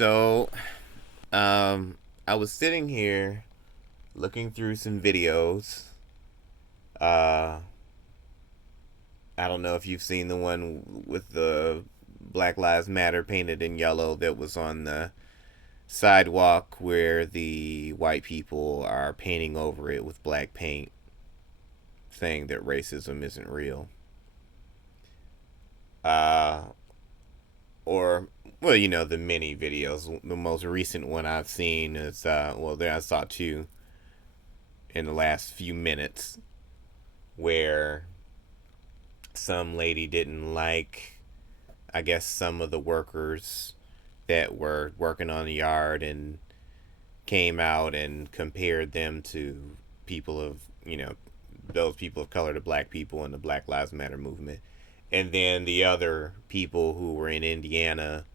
So, um, I was sitting here looking through some videos. Uh, I don't know if you've seen the one with the Black Lives Matter painted in yellow that was on the sidewalk where the white people are painting over it with black paint, saying that racism isn't real. Uh, or well, the many videos. The most recent one I've seen is there I saw two in the last few minutes where some lady didn't like, I guess, some of the workers that were working on the yard and came out and compared them to people of, those people of color, to black people in the Black Lives Matter movement. And then the other people who were in Indiana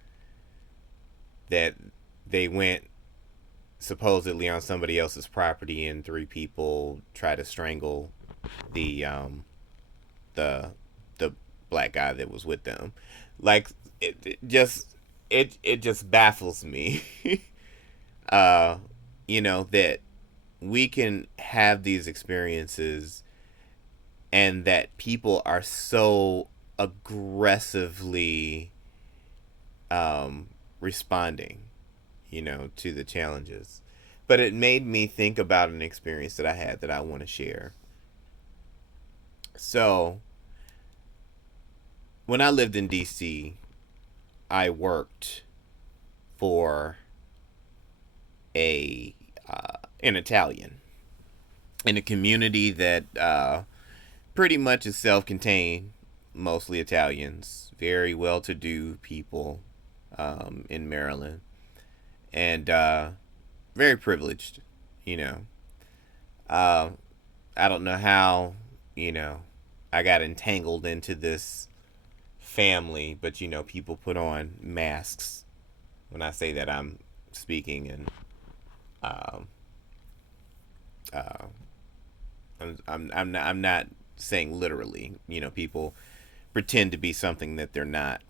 that they went supposedly on somebody else's property and three people tried to strangle the the the black guy that was with them. Like it just baffles me. uh, that we can have these experiences and that people are so aggressively responding, to the challenges. But it made me think about an experience that I had that I want to share. So, when I lived in DC, I worked for a an Italian in a community that pretty much is self-contained, mostly Italians, very well-to-do people in Maryland, and very privileged. You know, uh, I don't know how I got entangled into this family, but people put on masks. When I say that, I'm speaking and um, uh, I'm not saying literally. People pretend to be something that they're not.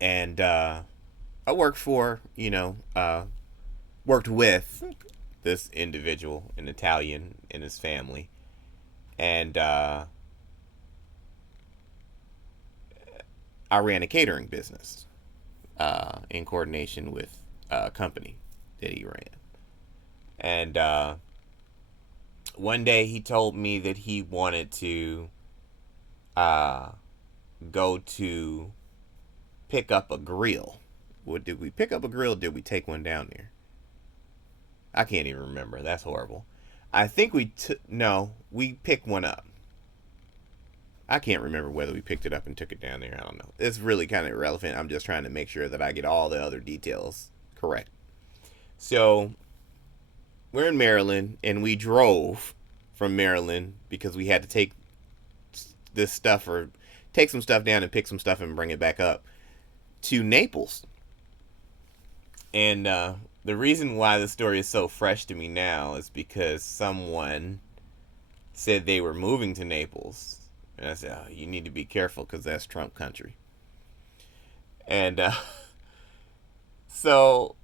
And I worked with this individual, an Italian, and his family, and I ran a catering business in coordination with a company that he ran. And one day he told me that he wanted to uh, go to pick up a grill. What did we pick up a grill? Did we take one down there? I can't even remember. That's horrible. I think no, we picked one up. I can't remember whether we picked it up and took it down there. I don't know. It's really kind of irrelevant. I'm just trying to make sure that I get all the other details correct. So we're in Maryland, and we drove from Maryland because we had to take this stuff or take some stuff down and pick some stuff and bring it back up to Naples. And the reason why the story is so fresh to me now is because someone said they were moving to Naples. And I said, oh, you need to be careful because that's Trump country. And so,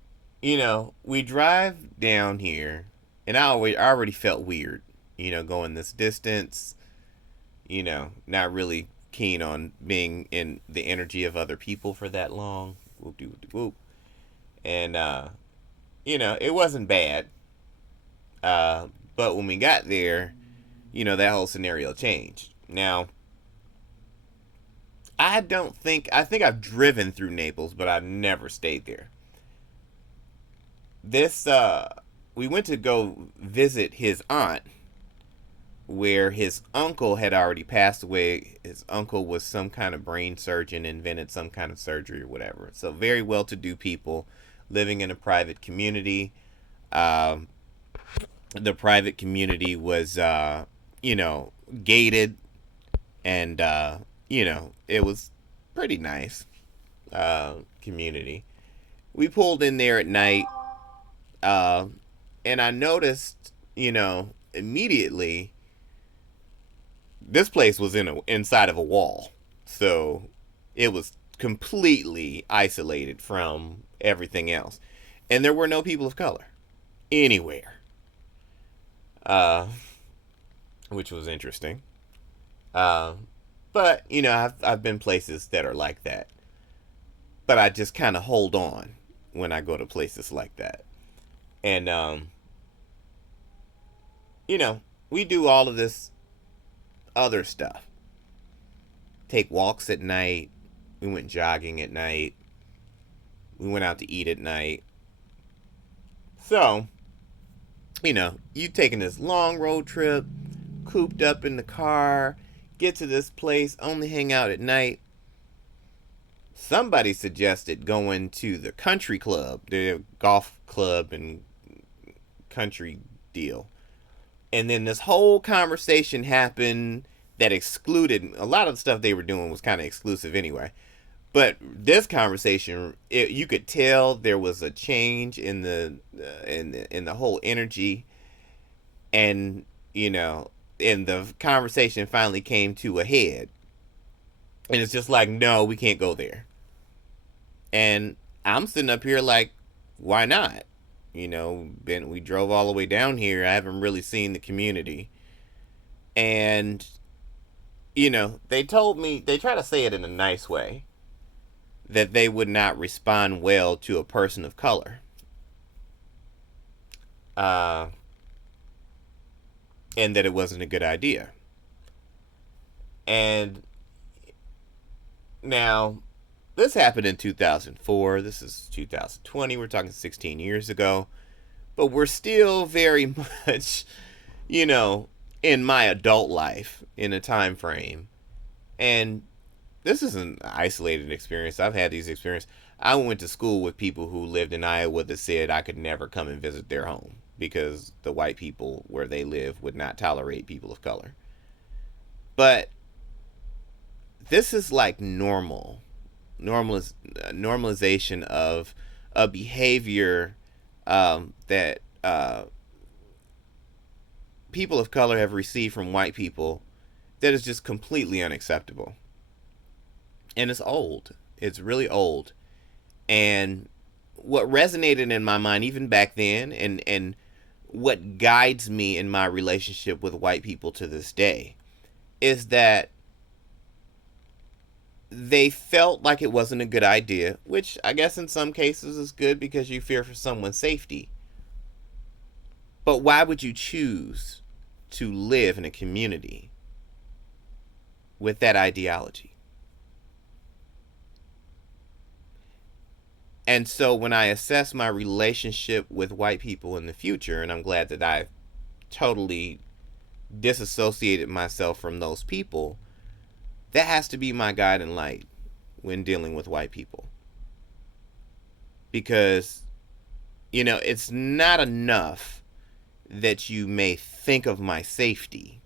we drive down here, and I already felt weird, going this distance, not really keen on being in the energy of other people for that long. Whoop de whoop de whoop. And, it wasn't bad. But when we got there, that whole scenario changed. Now, I think I've driven through Naples, but I've never stayed there. This, we went to go visit his aunt, where his uncle had already passed away. His uncle was some kind of brain surgeon, invented some kind of surgery or whatever. So, very well to do people living in a private community. Um, the private community was, gated, and, it was pretty nice community. We pulled in there at night, uh, and I noticed, immediately this place was inside of a wall, so it was completely isolated from everything else. And there were no people of color anywhere, uh, which was interesting. Uh, but you know, I've been places that are like that, but I just kind of hold on when I go to places like that. And you know, we do all of this other stuff. Take walks at night. We went jogging at night. We went out to eat at night. So, you know, you taking this long road trip, cooped up in the car, get to this place, only hang out at night. Somebody suggested going to the country club, the golf club and country deal. And then this whole conversation happened that excluded a lot of the stuff they were doing was kind of exclusive anyway. But this conversation, you could tell there was a change in the whole energy, and you know, and the conversation finally came to a head. And it's just like, no, we can't go there. And I'm sitting up here like, why not? You know, we drove all the way down here. I haven't really seen the community, and you know, they told me, they try to say it in a nice way, that they would not respond well to a person of color. Uh, and that it wasn't a good idea. And now, this happened in 2004. This is 2020. We're talking 16 years ago. But we're still very much, you know, in my adult life in a time frame. And this is an isolated experience. I've had these experiences. I went to school with people who lived in Iowa that said I could never come and visit their home because the white people where they live would not tolerate people of color. But this is like normalization of a behavior that people of color have received from white people that is just completely unacceptable. And it's old. It's really old. And what resonated in my mind even back then, and what guides me in my relationship with white people to this day, is that they felt like it wasn't a good idea, which I guess in some cases is good because you fear for someone's safety. But why would you choose to live in a community with that ideology? And so when I assess my relationship with white people in the future, and I'm glad that I've totally disassociated myself from those people, that has to be my guiding light when dealing with white people. Because, you know, it's not enough that you may think of my safety.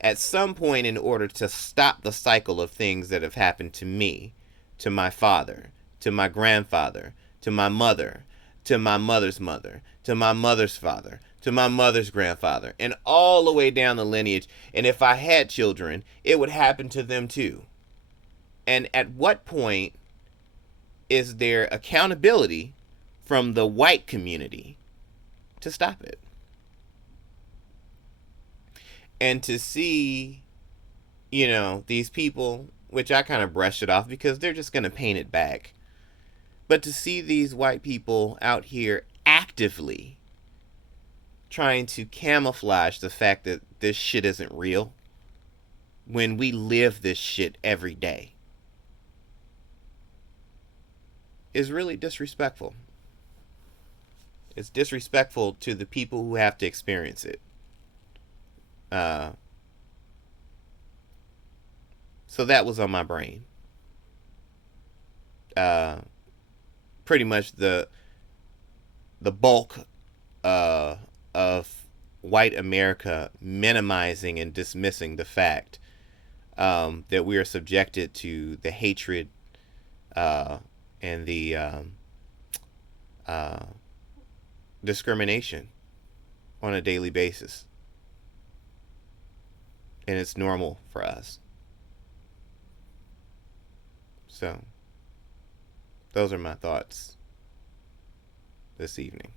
At some point, in order to stop the cycle of things that have happened to me, to my father, to my grandfather, to my mother, to my mother's mother, to my mother's father, to my mother's grandfather, and all the way down the lineage. And if I had children, it would happen to them too. And at what point is there accountability from the white community to stop it? And to see, you know, these people, which I kind of brush it off because they're just going to paint it back. But to see these white people out here actively trying to camouflage the fact that this shit isn't real when we live this shit every day is really disrespectful. It's disrespectful to the people who have to experience it. So that was on my brain. Pretty much the bulk of white America minimizing and dismissing the fact that we are subjected to the hatred and the discrimination on a daily basis. And it's normal for us. So, those are my thoughts this evening.